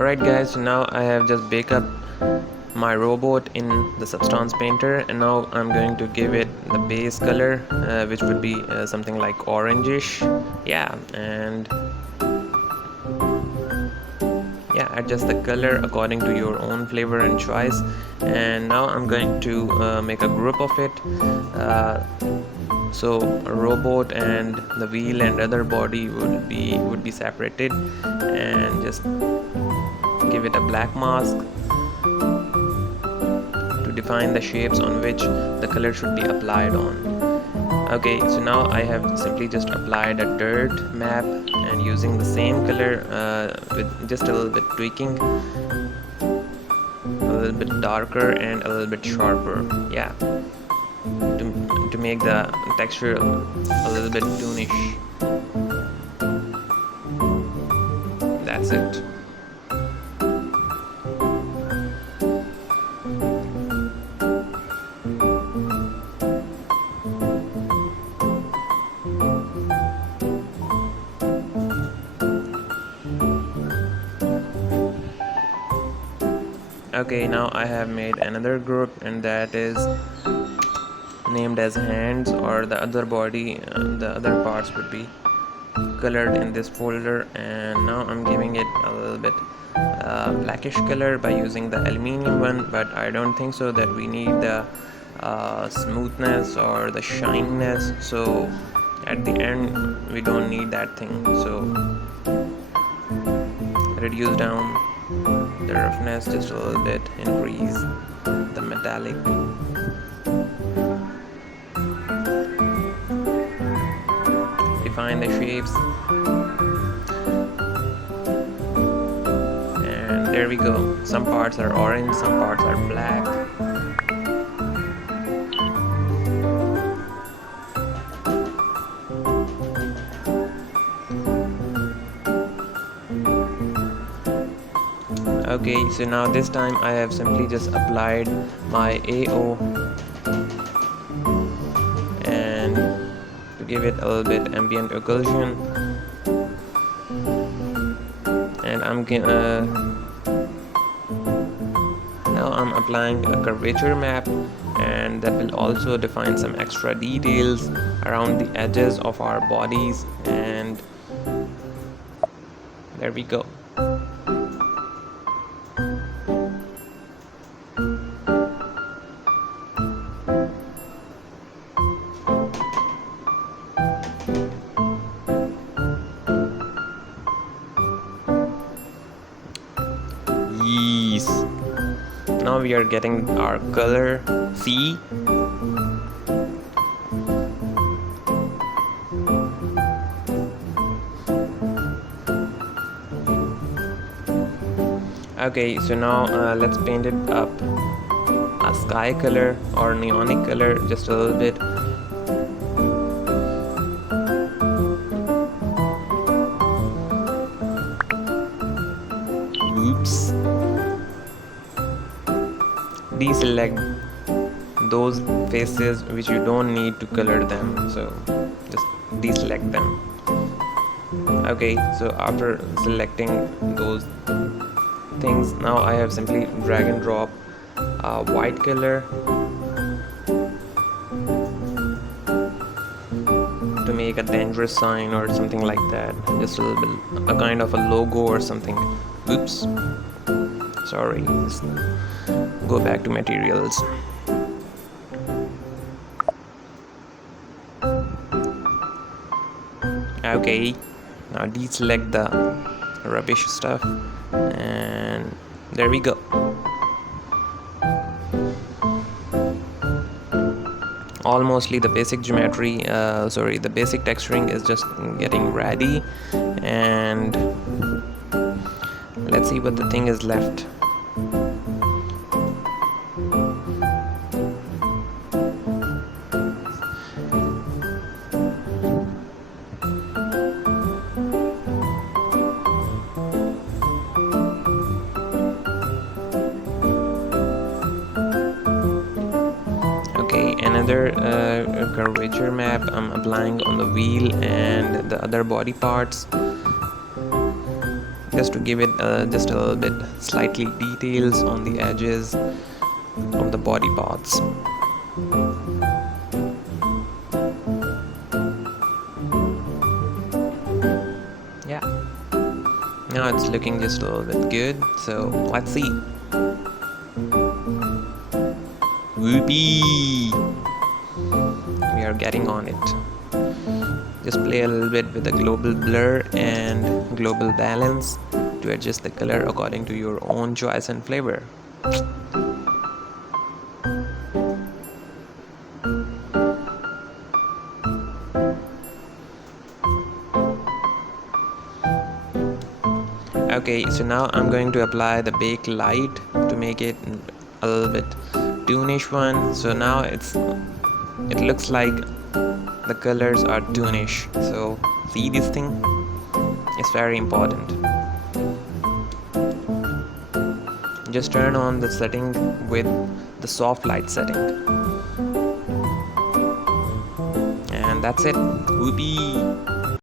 Alright guys, so now I have just baked up my robot in the substance painter, and now I'm going to give it the base color, which would be something like orangish. And adjust the color according to your own flavor and choice. And now I'm going to make a group of it. So a robot and the wheel and other body would be separated, and just give it a black mask to define the shapes on which the color should be applied on. Okay, so now I have simply just applied a dirt map, and using the same color with just a little bit tweaking, a little bit darker and a little bit sharper, to make the texture a little bit toonish. That's it. Okay, now I have made another group, and that is named as hands, or the other body, the other parts would be colored in this folder. And now I'm giving it a little bit blackish color by using the aluminium one, but I don't think so that we need the smoothness or the shininess, so at the end we don't need that thing. So reduce down the roughness just a little bit, increase the metallic. Define the shapes, and there we go. Some parts are orange, some parts are black. Okay, so now this time I have simply just applied my AO, and to give it a little bit ambient occlusion, and now I'm applying a curvature map, and that will also define some extra details around the edges of our bodies. And there we go. Yes. Now we are getting our color. See? Okay, so now let's paint it up a sky color or neonic color just a little bit. Oops. Deselect those faces which you don't need to color them, so just deselect them. Okay, so after selecting those things, now I have simply drag and drop a white color to make a dangerous sign or something like that, just a little bit, a kind of a logo or something. Oops, sorry. Let's go back to materials. Okay, now deselect the rubbish stuff, and there we go. Almostly the basic geometry, the basic texturing is just getting ready, and let's see what the thing is left. Okay, another curvature map I'm applying on the wheel and the other body parts. just to give it just a little bit slightly details on the edges of the body parts. Yeah, now it's looking just a little bit good, so let's see. Whoopee! We are getting on it. Just play a little bit with the global blur and global balance to adjust the color according to your own choice and flavor. Okay, so now I'm going to apply the bake light to make it a little bit toonish one. So now it looks like the colors are toonish. So see this thing? It's very important. Just turn on the setting with the soft light setting. And that's it. Whoopee!